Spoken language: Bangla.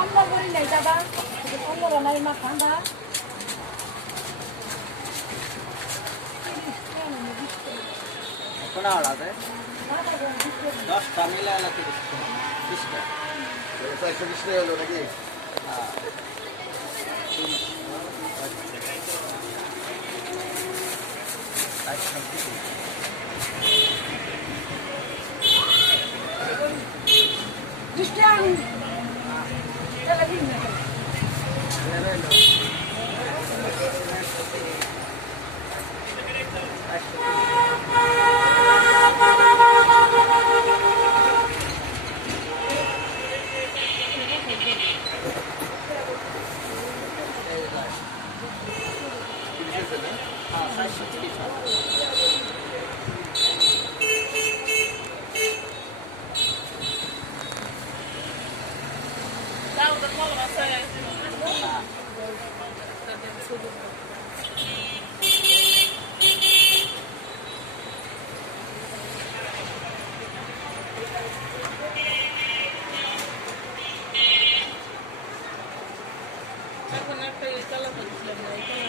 অন্য করি নাই দাদা, অন্যরা নাই মা ঠান্ডা। কোন আলাদা 10টা মিলে আলাদা 30টা 420 টাকা হলো নাকি? এখন একটা চালাতে দিলাম